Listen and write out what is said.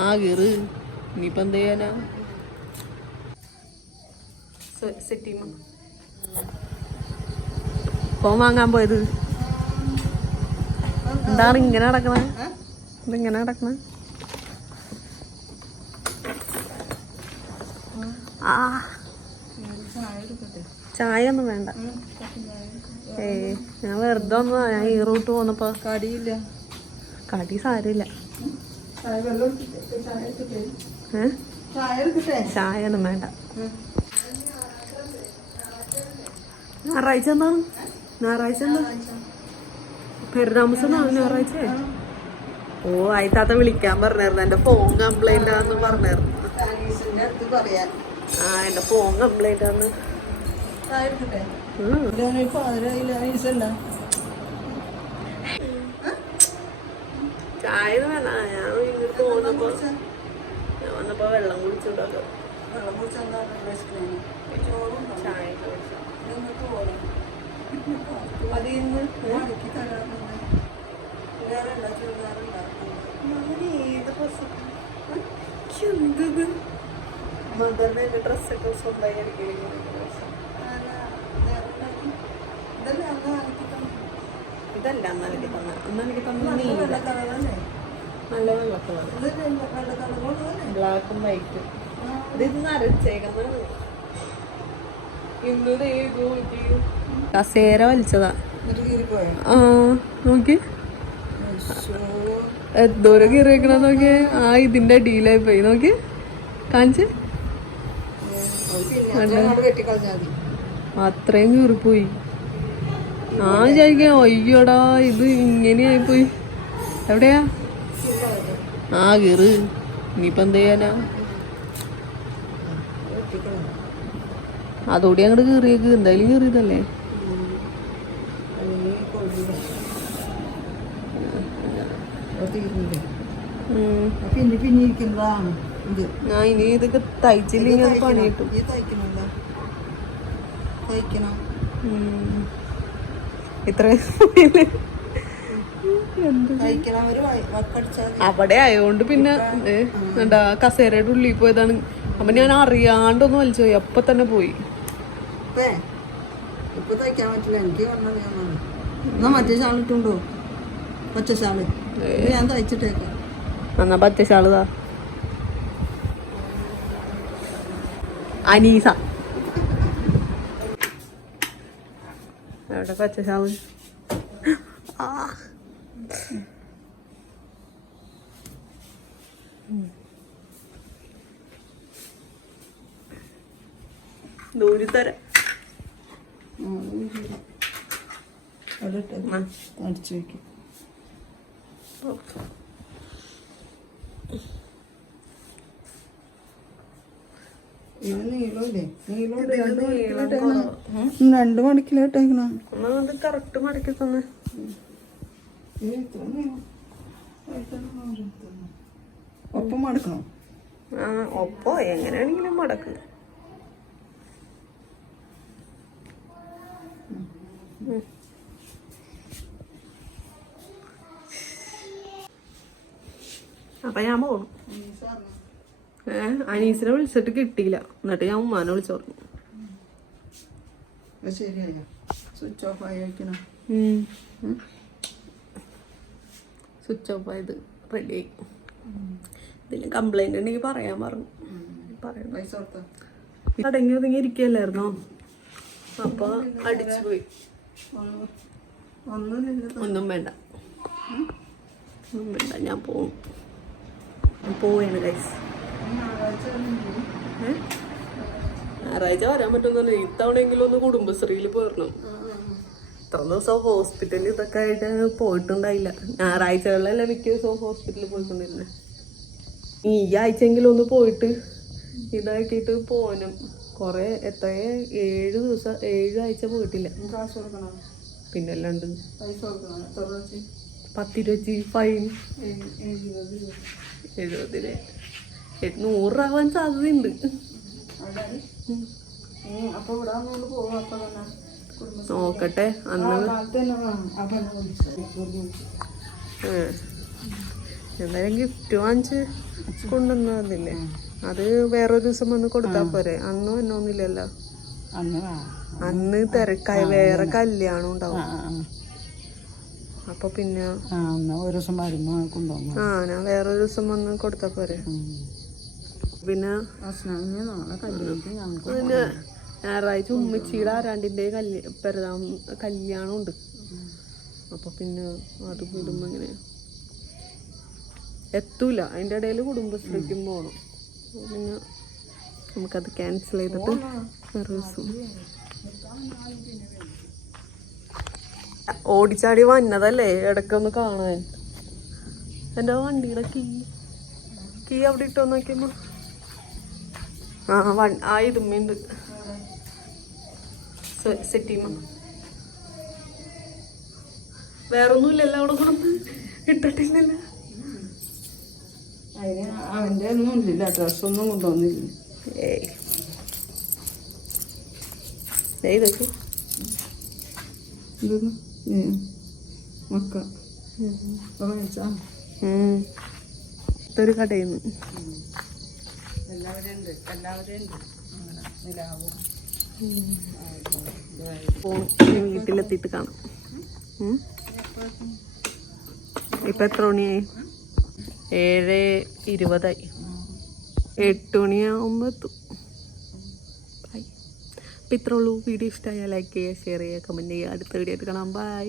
ആ കീറ്. ഇനിയിപ്പോ എന്ത് ചെയ്യാനാ? സെറ്റിമ. ഫോൺ വാങ്ങാൻ പോയത്? എന്താണ് ഇങ്ങനെ നടക്കണേ? ഇതിങ്ങനെ നടക്കണേ? ആ. ചായ ഒന്നും വേണ്ട ഏ ഞാൻ വെറുതെ ഒന്ന് ഞാൻ ഈ റൂട്ട് പോന്നപ്പോ. കടിയില്ല. കടി സാരമില്ല. ചായ ഒന്നും വേണ്ട. ഞായറാഴ്ച എന്താണ്? ഞായറാഴ്ച എന്താ? പെരുതാമസം ഞായറാഴ്ച? ഓ ആയിത്താത്ത വിളിക്കാൻ പറഞ്ഞായിരുന്നു. എന്റെ ഫോൺ കംപ്ലൈന്റ് ആന്ന് പറഞ്ഞായിരുന്നു. ആ എന്റെ ഫോൺ കംപ്ലൈന്റ് ആന്ന് ചായ വേണ്ട ഞാൻ ഇങ്ങോട്ട് പോന്നപ്പോ ഞാൻ വന്നപ്പോ വെള്ളം കുടിച്ചിട്ടൊക്കെ വെള്ളം കുടിച്ചാൽ ചായ തരാറുണ്ട്. വേറെല്ല ചുരിദാറുണ്ടാക്കുന്നുണ്ട്? ഏത് മദറിന്റെ ഡ്രസ്സൊക്കെ സ്വന്തമായി അടിക്കണം ഇതല്ലേ അന്ന് ആക്കി തന്നെ ഇതല്ല അന്ന് എനിക്ക് തന്ന. അന്ന് എനിക്ക് തന്ന നീല. നല്ല വെള്ള കളർ ഇത് വെള്ള കളറോട് തന്നെ ബ്ലാക്കും വൈറ്റും ഇത് ഇന്ന് കസേര വലിച്ചതാ. ആ നോക്കി. എന്തോരം കീറിയേക്കണ നോക്കി ആ ഇതിന്റെ ഡീലായി പോയി. നോക്കി. കാണിച്ച്. അത്രയും കീറിപ്പോയി. ആ വിചാരിക്കാം അയ്യോടാ ഇത് ഇങ്ങനെയായി പോയി എവിടെയാ? ആ കീറ്. ഇനിയിപ്പോ എന്ത് ചെയ്യാനാ? അതോടെ അങ്ങോട്ട് കീറിയേക്ക്. എന്തായാലും കീറിയതല്ലേ. പിന്നെ പിന്നെ ഇരിക്കുന്നതാണ് ഞാൻ ഇനി ഇതൊക്കെ തയ്ച്ചില്ലെങ്കിൽ പണിയിട്ടു പണി കിട്ടും. തയ്ക്കണം. ഇത്രയും അവിടെ ആയതുകൊണ്ട് പിന്നെ എന്താ കസേരയുടെ ഉള്ളിൽ പോയതാണ്. അപ്പൊ ഞാൻ അറിയാണ്ടൊന്നും വലിച്ചു പോയി അപ്പൊ തന്നെ പോയി. ഇപ്പേ ഇപ്പൊ തയ്ക്കാൻ പറ്റില്ല എനിക്ക് വന്നത് ഞാൻ വന്നു എന്നാ മറ്റേ ഷാളിട്ടുണ്ടോ പച്ച ഷാൾ ഇത് ഞാൻ തയ്ച്ചിട്ടേക്കാം എന്നാ പച്ച ഷാളുതാ അനീസ എവിടെ പച്ച ഷാൾ ആ ദൂരി തരാം. അവിടെ ഇട്ടേക്ക്. അടിച്ചു വെക്കും. ഇത് നീളമില്ലേ രണ്ട് മണിക്കിലിട്ടേക്കണം രണ്ട് മണിക്കിലിട്ടേക്കണം അത് കറക്റ്റ് മടക്കി തന്നെ. ഇത് എത്ര നീളം ഒപ്പം മടക്കണം? ആ ഒപ്പോ എങ്ങനെയാണെങ്കിലും മടക്ക്. അപ്പൊ ഞാൻ പോണു. ഏ അനീസിനെ വിളിച്ചിട്ട് കിട്ടിയില്ല. എന്നിട്ട് ഞാൻ ഉമ്മാനെ വിളിച്ചു പറഞ്ഞു. സ്വിച്ച് ഓഫ് ആയിരിക്കണം സ്വിച്ച് ഓഫ് ആയത് റെഡി ആയി. ഇതിൽ കംപ്ലൈന്റ് ഉണ്ടെങ്കിൽ പറയാൻ പറഞ്ഞു. പറയണം. അടങ്ങി ഒതുങ്ങി ഇരിക്കല്ലായിരുന്നോ? അപ്പൊ അടിച്ചു പോയി. ഒന്നും വേണ്ട. ഒന്നും വേണ്ട. ഞാൻ പോവും. പോവുകയാണ് ഗൈസ് ഞായറാഴ്ച വരാൻ പറ്റുന്ന ഇത്തവണയെങ്കിലും ഒന്ന് കുടുംബശ്രീയിൽ പോരണം. ഇത്ര ദിവസം ഹോസ്പിറ്റലിൽ ഇതൊക്കെ ആയിട്ട് പോയിട്ടുണ്ടായില്ല. ഞായറാഴ്ചകളിലല്ല മിക്ക ദിവസവും ഹോസ്പിറ്റലിൽ പോയിട്ടുണ്ടായിരുന്നെ ഈ ആഴ്ചയെങ്കിലും ഒന്ന് പോയിട്ട് ഇതാക്കിയിട്ട് പോനും കുറെ എത്ര ഏഴ് ദിവസം ഏഴ് ആഴ്ച പോയിട്ടില്ല. പിന്നെ അല്ലാണ്ട് പത്തിരുപത്തി ഫൈൻ എഴുപത് എഴുപതിന് നൂറാവാൻ സാധ്യതയുണ്ട്. നോക്കട്ടെ. അന്ന്. എന്തായാലും ഗിഫ്റ്റ് വാങ്ങിച്ച് കൊണ്ടുവന്നതില്ലേ അത് വേറൊരു ദിവസം വന്ന് കൊടുത്താൽ പോരെ. അന്നും എന്നൊന്നുമില്ലല്ലോ അന്ന് തിരക്കായി വേറെ കല്യാണം ഉണ്ടാവും. അപ്പൊ പിന്നെ ഒരു ദിവസം ആ ഞാൻ വേറൊരു ദിവസം വന്ന് കൊടുത്താ പോരെ. പിന്നെ പിന്നെ ഞായറാഴ്ച ഉമ്മച്ചിയുടെ ആരാണ്ടിന്റെ കല്യ പെരുതാം കല്യാണം ഉണ്ട് അപ്പൊ പിന്നെ അത് വിടുമ്പോ ഇങ്ങനെ എത്തൂല. അതിന്റെ ഇടയിൽ കുടുംബശ്രീക്കും പോണം. അപ്പൊ പിന്നെ നമുക്കത് ക്യാൻസൽ ചെയ്തിട്ട് വേറെ ദിവസം ഓടിച്ചാടി വന്നതല്ലേ? ഇടയ്ക്കൊന്ന് കാണാൻ. എന്റെ വണ്ടിയുടെ കീ? കീ അവിടെ ഇട്ടോ നോക്കിയമ്മ ആ വൺ ആ ഇതുമ്മയുണ്ട് സെറ്റിമ. വേറൊന്നുമില്ലല്ലോ അവിടെ കൊണ്ട് ഇട്ടിട്ടില്ലല്ലോ. അതിന് അവന്റെ ഒന്നും ഇല്ല ഡ്രസ്സൊന്നും കൊണ്ടുവന്നില്ല. ഏയ്. ഇതൊക്കെ. ഇതൊന്നും മക്ക. ഇതൊരു കടയിൽ നിന്ന് എല്ലാവരും ഉണ്ട് എല്ലാവരും വീട്ടിലെത്തിയിട്ട് കാണാം. ഇപ്പൊ എത്ര മണിയായി? ഏഴ് ഇരുപതായി. എട്ട് മണിയാവുമ്പോ എത്തും. ബൈ അപ്പം ഇത്രേ ഉള്ളൂ. വീഡിയോ ഇഷ്ടമായാൽ ലൈക്ക് ചെയ്യുക ഷെയർ ചെയ്യുക കമന്റ് ചെയ്യുക. അടുത്ത വീഡിയോ ആയിട്ട് കാണാം. ബൈ